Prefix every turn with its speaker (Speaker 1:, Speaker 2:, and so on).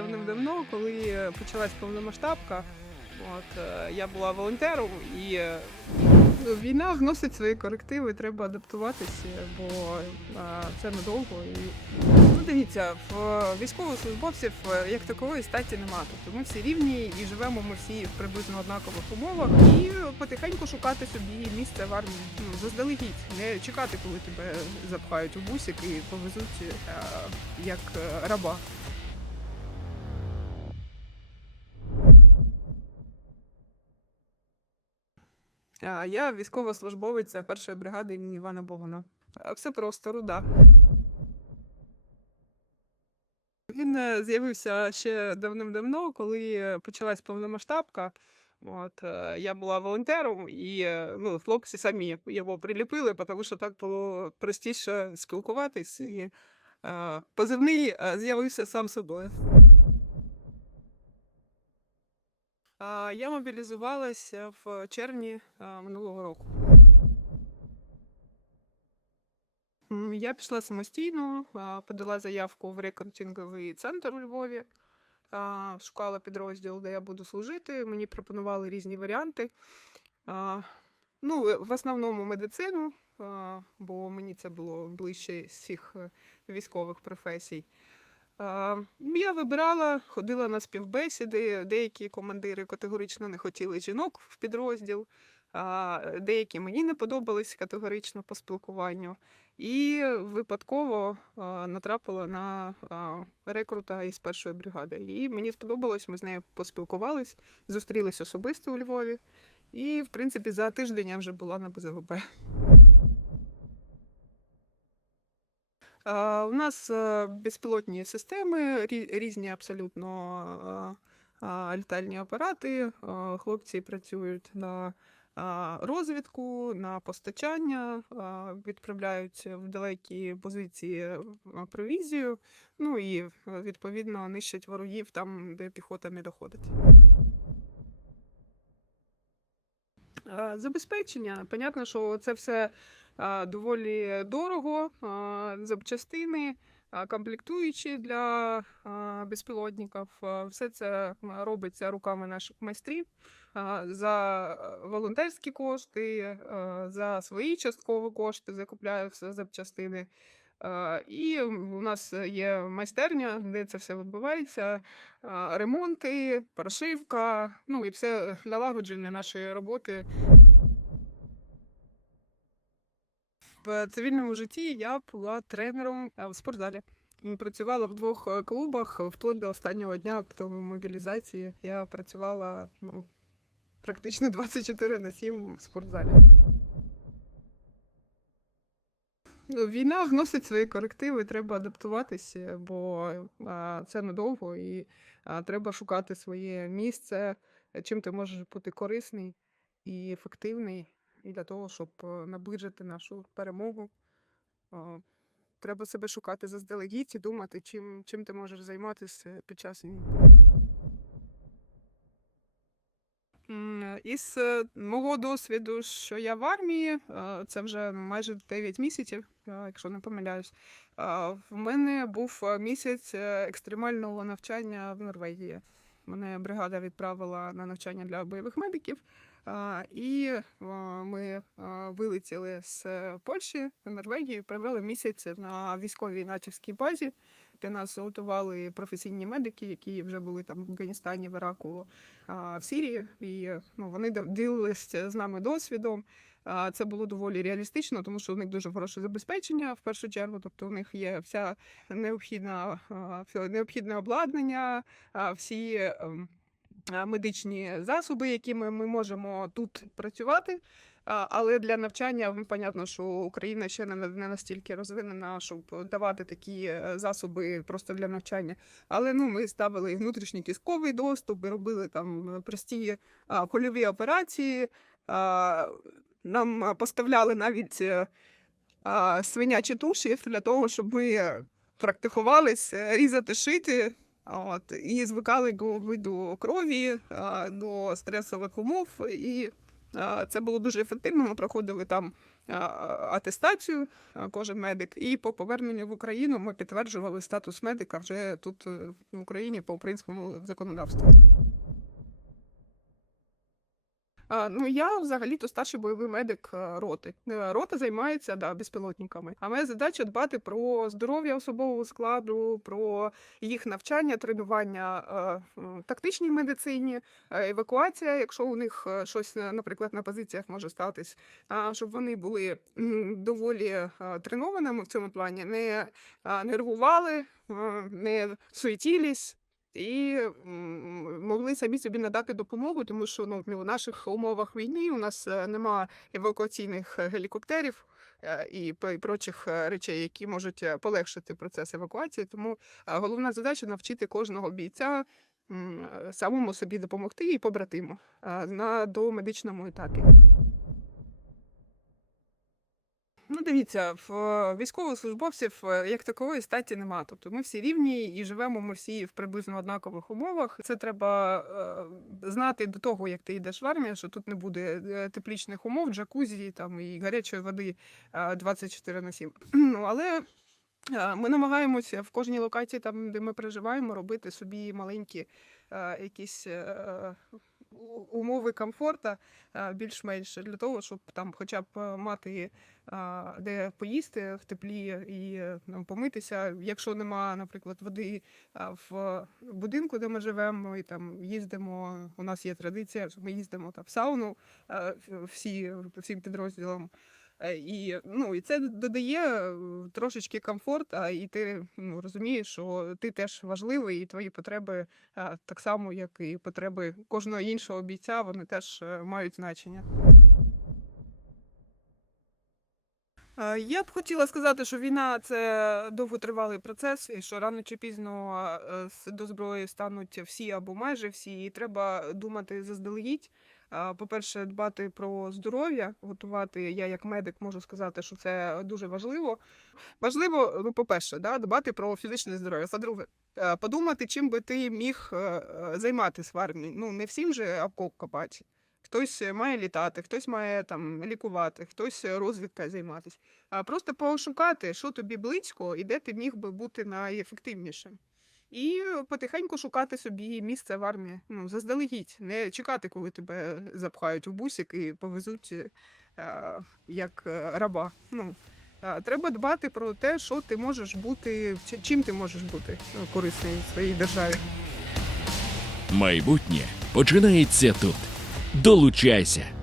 Speaker 1: давним-давно, коли почалась повномасштабка. От, е, я була волонтером і е, війна вносить свої корективи, треба адаптуватися, бо е, це надовго. І... Ну, дивіться, в військовослужбовців як такової статі немає. Тобто ми всі рівні і живемо ми всі в приблизно однакових умовах. І потихеньку шукати собі місце в армії. Ну, заздалегідь, не чекати, коли тебе запхають у бусик і повезуть як раба. Я військовослужбовець першої бригади імені Івана Богона. А, Все просто руда. Він е, з'явився ще давним-давно, коли почалась повномасштабка. От, е, я була волонтером, і е, ну, хлопці самі його приліпили, тому що так було простіше спілкуватись. І позивний з'явився сам собою. А, Я мобілізувалася в червні минулого року. Я пішла самостійно, подала заявку в рекрутинговий центр у Львові, шукала підрозділ, де я буду служити. Мені пропонували різні варіанти. Ну, е, в основному медицину, бо мені це було ближче з всіх військових професій. Я вибирала, ходила на співбесіди. Деякі командири категорично не хотіли жінок в підрозділ, деякі мені не подобались категорично по спілкуванню. І випадково натрапила на рекрута із першої бригади. І мені сподобалось, ми з нею поспілкувались, зустрілись особисто у Львові. І, в принципі, за тиждень я вже була на БЗВП. А, У нас е, безпілотні системи, різні абсолютно літальні апарати. Хлопці працюють на розвідку, на постачання, відправляють в далекі позиції провізію, ну і відповідно нищать ворогів там, де піхота не доходить. Забезпечення. Понятно, що це все доволі дорого. Запчастини, комплектуючі для безпілотників. Все це робиться руками наших майстрів за волонтерські кошти, за свої часткові кошти закупляю все запчастини. І у нас є майстерня, де це все відбувається. Ремонти, прошивка, ну і все налагодження нашої роботи. В цивільному житті я була тренером е, в спортзалі. Працювала в двох е, клубах вплоть до останнього дня тому мобілізації. Я працювала ну, практично 24 на 7 в спортзалі. Ну, Війна вносить свої корективи, треба адаптуватися, бо це надовго і треба шукати своє місце, е, чим ти можеш бути корисний і ефективний, і для того, щоб е, наближити нашу перемогу. Треба себе шукати заздалегідь і думати, чим, чим ти можеш займатися під час війни. Із е, мого досвіду, що я в армії, е, це вже майже 9 місяців, е, якщо не помиляюсь. е, В мене був е, місяць е, екстремального навчання в Норвегії. Мене бригада відправила на навчання для бойових медиків. І ми вилетіли з е, Польщі в Норвегію, провели місяць на військовій натівській базі, де нас готували професійні медики, які вже були там в Афганістані, в Іраку, в Сирії. І ну, вони ділилися з нами досвідом. Це було доволі реалістично, тому що у них дуже хороше забезпечення в першу чергу. Тобто у них є вся необхідна необхідне обладнання, всі ем, медичні засоби, якими ми можемо тут працювати. Але для навчання понятно, що Україна ще не настільки розвинена, щоб давати такі е, засоби просто для навчання. Але ну ми ставили внутрішній кістковий доступ, робили там прості польові операції. Нам поставляли навіть е, свинячі туші для того, щоб ми практикувались е, різати шити. От, і звикали до виду крові, до стресових умов і Це було дуже ефективно. Ми проходили там атестацію, кожен медик, і по поверненню в Україну ми підтверджували статус медика вже тут е, в Україні по українському законодавству. Ну, я взагалі-то старший бойовий медик е, роти. Е, Рота займається да, безпілотниками. А моя задача дбати про здоров'я особового складу, про їх навчання, тренування е, в тактичній медицині, е, евакуація, якщо у них е, щось, е, наприклад, на позиціях може статись, щоб вони були доволі е, тренованими в цьому плані, не е, нервували, е, не суетілись. І могли самі собі надати допомогу, тому що ну, в наших умовах війни у нас е, нема евакуаційних е, гелікоптерів е, і прочих речей, які можуть полегшити процес евакуації. Тому головна задача навчити кожного бійця самому собі допомогти і побратиму на домедичному етапі. Ну, дивіться, в е, військовослужбовців е, як такової статі нема. Тобто ми всі рівні і живемо ми всі в приблизно однакових умовах. Це треба е, знати до того, як ти йдеш в армію, що тут не буде теплічних умов, джакузі там і гарячої води е, 24 на 7. Ну, але ми намагаємося в кожній локації, там, де ми проживаємо, робити собі маленькі якісь. Умови комфорта більш-менш для того, щоб там хоча б е, мати де поїсти в теплі і е, ну, помитися. Якщо нема, наприклад, води в будинку, де ми живемо, і там їздимо. У нас є традиція, що ми їздимо там в сауну е, всі всім підрозділам. Е, І, ну, і це додає е, трошечки комфорт, а і ти ну, розумієш, що ти теж важливий, і твої потреби так само, як і потреби кожного іншого бійця, вони теж е, мають значення. Я б хотіла сказати, що війна це довготривалий процес, і що рано чи пізно до зброї стануть всі або майже всі, і треба думати заздалегідь. По-перше, дбати про здоров'я, готувати. Я як медик можу сказати, що це дуже важливо. Важливо, ну, по-перше, да, дбати про фізичне здоров'я. По-друге, е, подумати, чим би ти міг е, е, займатися в армії. Ну, не всім же окоп копати. Хтось має літати, хтось має там лікувати, хтось розвідкою займатися. А просто пошукати, що тобі близько, і де ти міг би бути найефективнішим. І потихеньку шукати собі місце в армії. Ну, заздалегідь, не чекати, коли тебе запхають у бусик і повезуть е, як е, раба. Ну, е, треба дбати про те, що ти можеш бути, чи- чим ти можеш бути корисний своїй державі.
Speaker 2: Майбутнє починається тут. Долучайся!